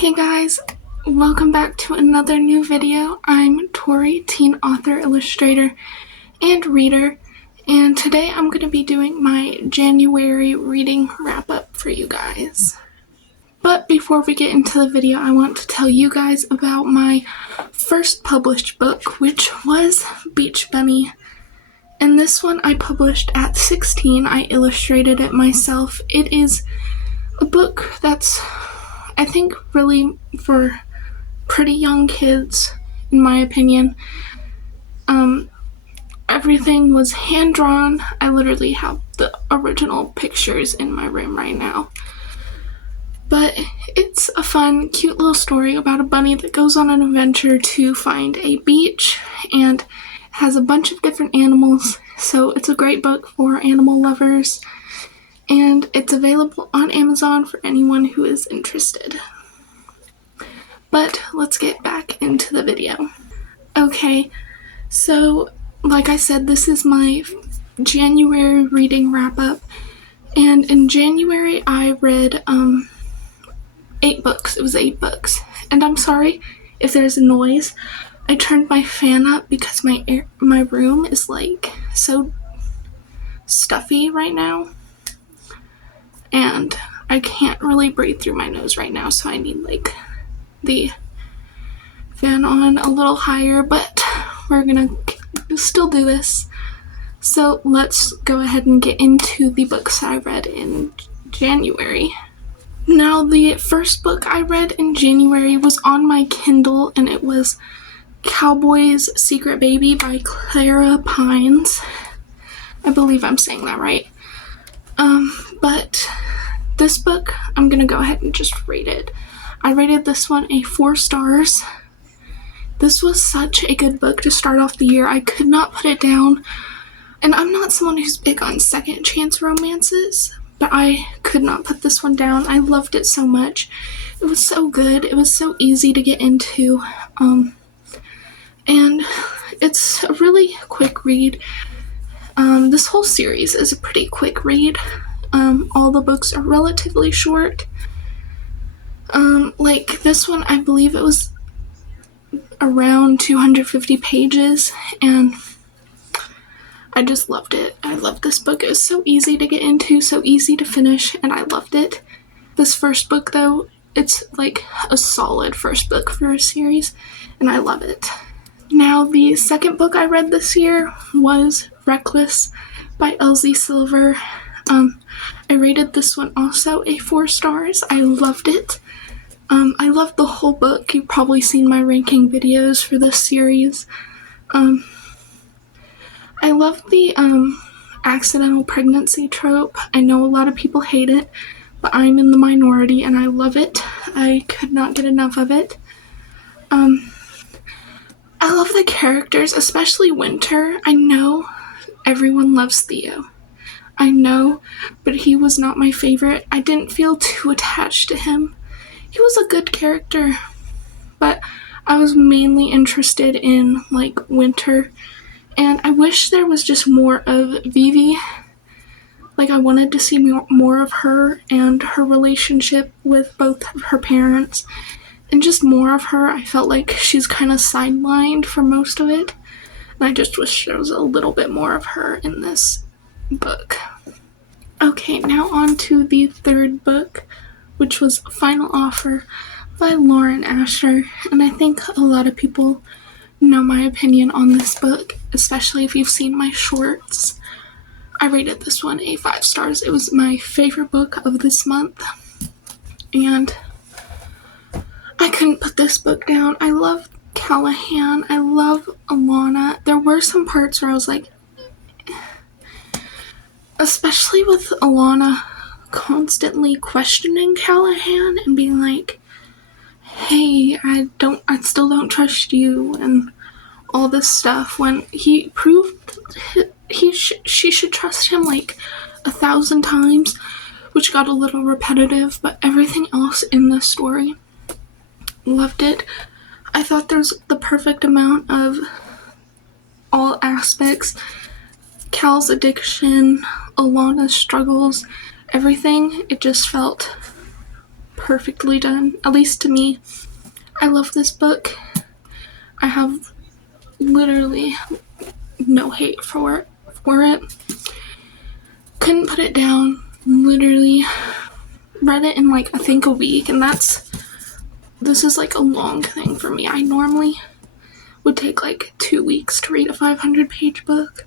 Hey guys, welcome back to another new video. I'm Tori, teen author, illustrator, and reader, and today I'm going to be doing my January reading wrap-up for you guys. But before we get into the video, I want to tell you guys about my first published book, which was Beach Bunny. And this one I published at 16. I illustrated it myself. It is a book that's, I think, really for pretty young kids, in my opinion. Everything was hand-drawn. I literally have the original pictures in my room right now. But it's a fun, cute little story about a bunny that goes on an adventure to find a beach and has a bunch of different animals. So it's a great book for animal lovers, and it's available on Amazon for anyone who is interested. But let's get back into the video. Okay, so like I said, this is my January reading wrap-up, and in January I read 8 books. It was 8 books, and I'm sorry if there's a noise. I turned my fan up because my room is like so stuffy right now, and I can't really breathe through my nose right now, so I need like the fan on a little higher, but we're gonna still do this. So let's go ahead and get into the books I read in January. Now, the first book I read in January was on my Kindle, and it was Cowboy's Secret Baby by Clara Pines. I believe I'm saying that right. But this book, I'm gonna go ahead and just rate it. I rated this one a 4 stars. This was such a good book to start off the year. I could not put it down. And I'm not someone who's big on second chance romances, but I could not put this one down. I loved it so much. It was so good. It was so easy to get into. And it's a really quick read. This whole series is a pretty quick read. All the books are relatively short. Like this one, I believe it was around 250 pages, and I just loved it. I loved this book. It was so easy to get into, so easy to finish, and I loved it. This first book, though, it's like a solid first book for a series, and I love it. Now, the second book I read this year was Reckless by Elsie Silver. I rated this one also a 4 stars. I loved it. I loved the whole book. You've probably seen my ranking videos for this series. I love the accidental pregnancy trope. I know a lot of people hate it, but I'm in the minority and I love it. I could not get enough of it. I love the characters, especially Winter. I know everyone loves Theo. I know, but he was not my favorite. I didn't feel too attached to him. He was a good character, but I was mainly interested in, like, Winter, and I wish there was just more of Vivi. Like, I wanted to see more of her and her relationship with both of her parents, and just more of her. I felt like she's kind of sidelined for most of it, and I just wish there was a little bit more of her in this book. Okay, now on to the third book, which was Final Offer by Lauren Asher, and I think a lot of people know my opinion on this book, especially if you've seen my shorts. I rated this one a 5 stars. It was my favorite book of this month, and I couldn't put this book down. I love Callahan. I love Alana. There were some parts where I was like, especially with Alana constantly questioning Callahan and being like, hey, I still don't trust you, and all this stuff, when he proved she should trust him like 1,000 times, which got a little repetitive, but everything else in the story, loved it. I thought there's the perfect amount of all aspects. Cal's addiction, Alana's struggles, everything. It just felt perfectly done, at least to me. I love this book. I have literally no hate for it. Couldn't put it down. Literally read it in like I think a week, and this is like a long thing for me. I normally would take like 2 weeks to read a 500-page book,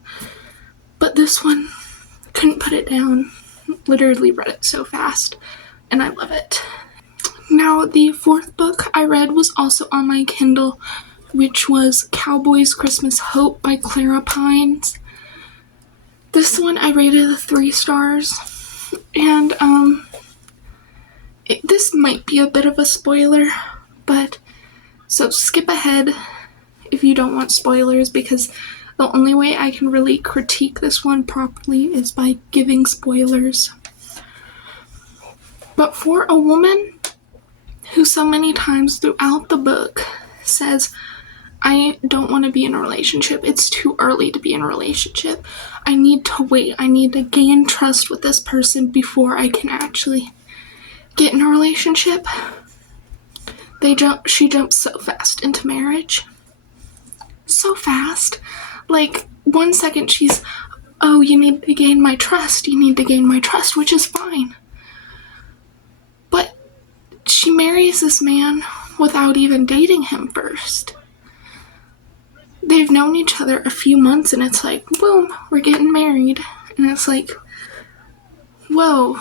but this one, couldn't put it down. Literally read it so fast, and I love it. Now, the fourth book I read was also on my Kindle, which was Cowboy's Christmas Hope by Clara Pines. This one I rated 3 stars, and this might be a bit of a spoiler, but so skip ahead if you don't want spoilers, because the only way I can really critique this one properly is by giving spoilers. But for a woman who so many times throughout the book says, I don't want to be in a relationship, it's too early to be in a relationship, I need to wait, I need to gain trust with this person before I can actually get in a relationship, she jumps so fast into marriage. So fast. Like, 1 second she's, oh, you need to gain my trust, which is fine. But she marries this man without even dating him first. They've known each other a few months, and it's like, boom, we're getting married. And it's like, whoa,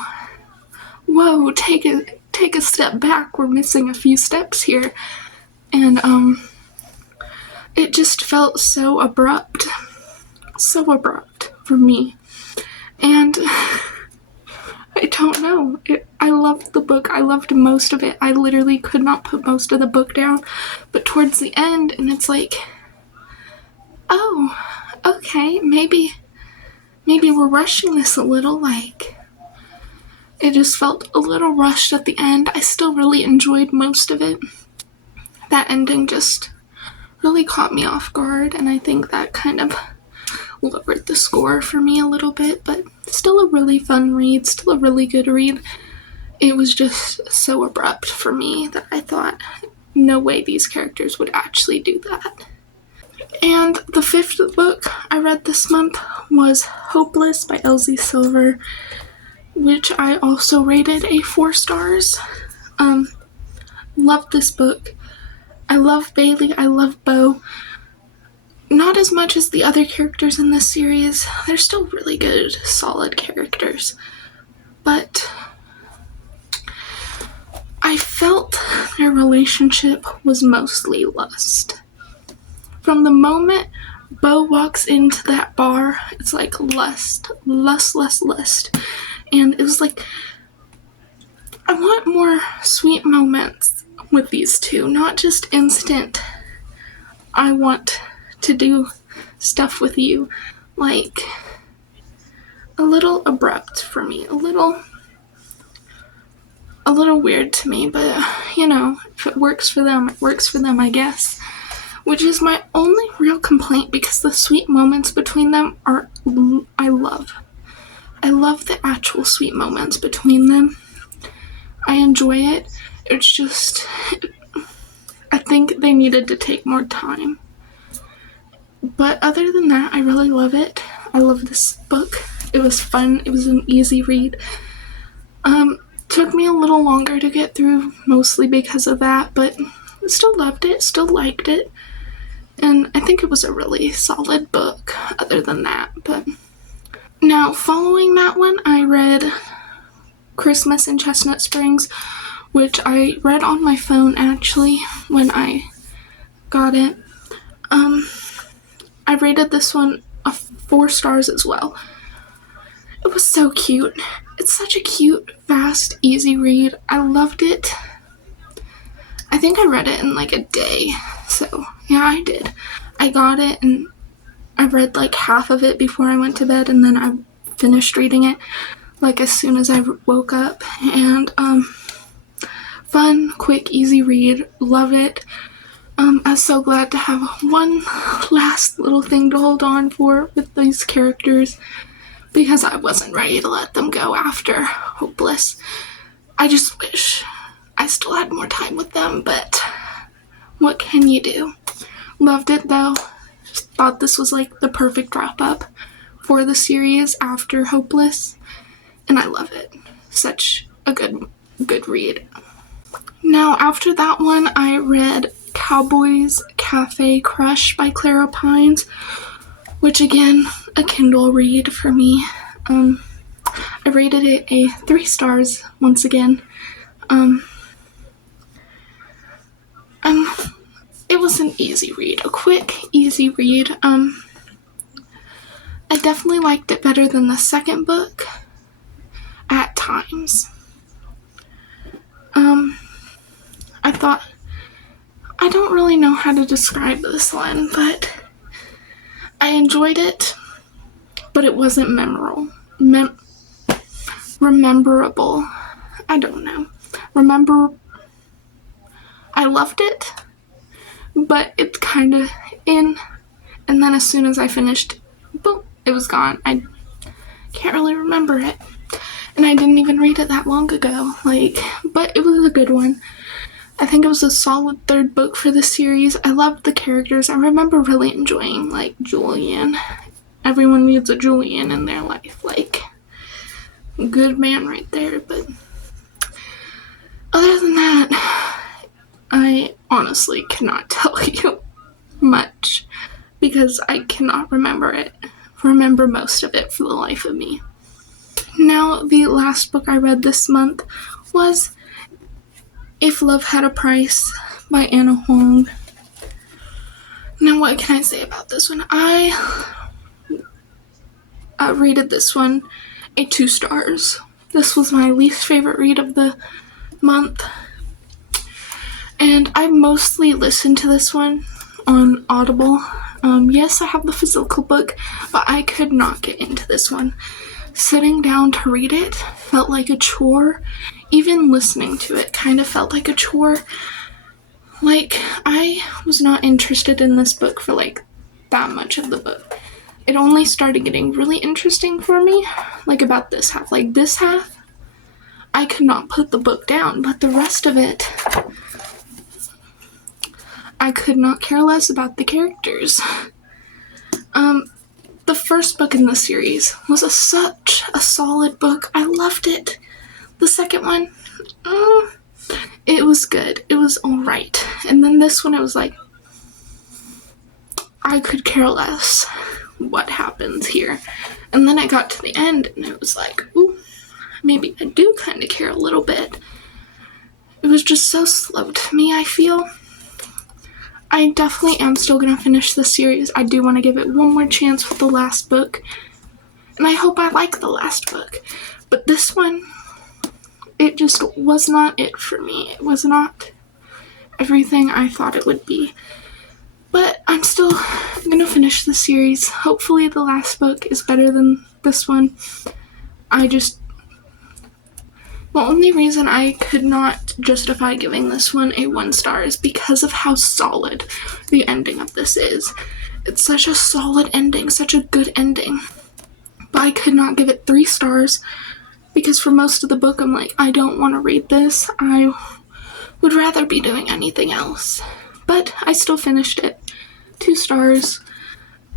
take a step back, we're missing a few steps here. And it just felt so abrupt for me. And I don't know, I loved the book, I loved most of it, I literally could not put most of the book down, but towards the end, and it's like, oh, okay, maybe we're rushing this a little, like, it just felt a little rushed at the end. I still really enjoyed most of it. That ending just really caught me off guard, and I think that kind of lowered the score for me a little bit, but still a really fun read, still a really good read. It was just so abrupt for me that I thought, no way these characters would actually do that. And the fifth book I read this month was Hopeless by Elsie Silver, which I also rated a 4 stars. Loved this book. I love Bailey, I love Bo. Not as much as the other characters in this series. They're still really good, solid characters. But I felt their relationship was mostly lust. From the moment Bo walks into that bar, it's like lust. And it was like, I want more sweet moments with these two, not just instant, I want to do stuff with you. Like, a little abrupt for me, a little weird to me, but if it works for them, it works for them, I guess. Which is my only real complaint, because the sweet moments between them I love. I love the actual sweet moments between them. I enjoy it. It's just, I think they needed to take more time. But other than that, I really love it. I love this book. It was fun. It was an easy read. Took me a little longer to get through, mostly because of that, but still loved it, still liked it. And I think it was a really solid book, other than that. But now, following that one, I read Christmas in Chestnut Springs, which I read on my phone, actually, when I got it. I rated this one a 4 stars as well. It was so cute. It's such a cute, fast, easy read. I loved it. I think I read it in like a day. So, yeah, I did. I got it and I read like half of it before I went to bed, and then I finished reading it like as soon as I woke up. And fun, quick, easy read. Love it. I was so glad to have one last little thing to hold on for with these characters, because I wasn't ready to let them go after Hopeless. I just wish I still had more time with them, but what can you do? Loved it though. Thought this was like the perfect wrap up for the series after Hopeless, and I love it. Such a good read. Now after that one, I read Cowboys Cafe Crush by Clara Pines, which again, a Kindle read for me. I rated it a 3 stars once again. It was an easy read, a quick, easy read. I definitely liked it better than the second book at times. I don't really know how to describe this one, but I enjoyed it, but it wasn't rememberable. I don't know. I loved it, but it's kind of and then as soon as I finished, boom, it was gone. I can't really remember it, and I didn't even read it that long ago, but it was a good one. I think it was a solid 3rd book for the series. I loved the characters. I remember really enjoying, Julian. Everyone needs a Julian in their life, good man right there, but other than that, I honestly cannot tell you much because I cannot remember most of it for the life of me. Now, the last book I read this month was If Love Had a Price by Anna Huang. Now, what can I say about this one? I rated this one a 2 stars. This was my least favorite read of the month. And I mostly listened to this one on Audible. Yes, I have the physical book, but I could not get into this one. Sitting down to read it felt like a chore. Even listening to it kind of felt like a chore. I was not interested in this book for that much of the book. It only started getting really interesting for me, about this half. This half, I could not put the book down, but the rest of it, I could not care less about the characters. The first book in the series was such a solid book. I loved it. The second one, it was good. It was alright. And then this one, it was I could care less what happens here. And then I got to the end and it was ooh, maybe I do kind of care a little bit. It was just so slow to me, I feel. I definitely am still going to finish the series. I do want to give it one more chance with the last book. And I hope I like the last book. But this one, it just was not it for me. It was not everything I thought it would be. But I'm still going to finish the series. Hopefully the last book is better than this one. The only reason I could not justify giving this one a 1 star is because of how solid the ending of this is. It's such a solid ending, such a good ending. But I could not give it 3 stars because for most of the book I'm I don't want to read this. I would rather be doing anything else. But I still finished it. 2 stars,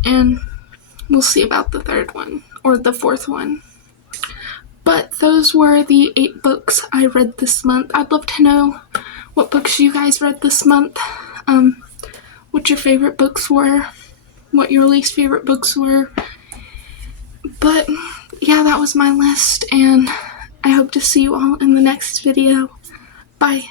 and we'll see about the 3rd one, or the 4th one. But those were the 8 books I read this month. I'd love to know what books you guys read this month, what your favorite books were, what your least favorite books were. But yeah, that was my list, and I hope to see you all in the next video. Bye.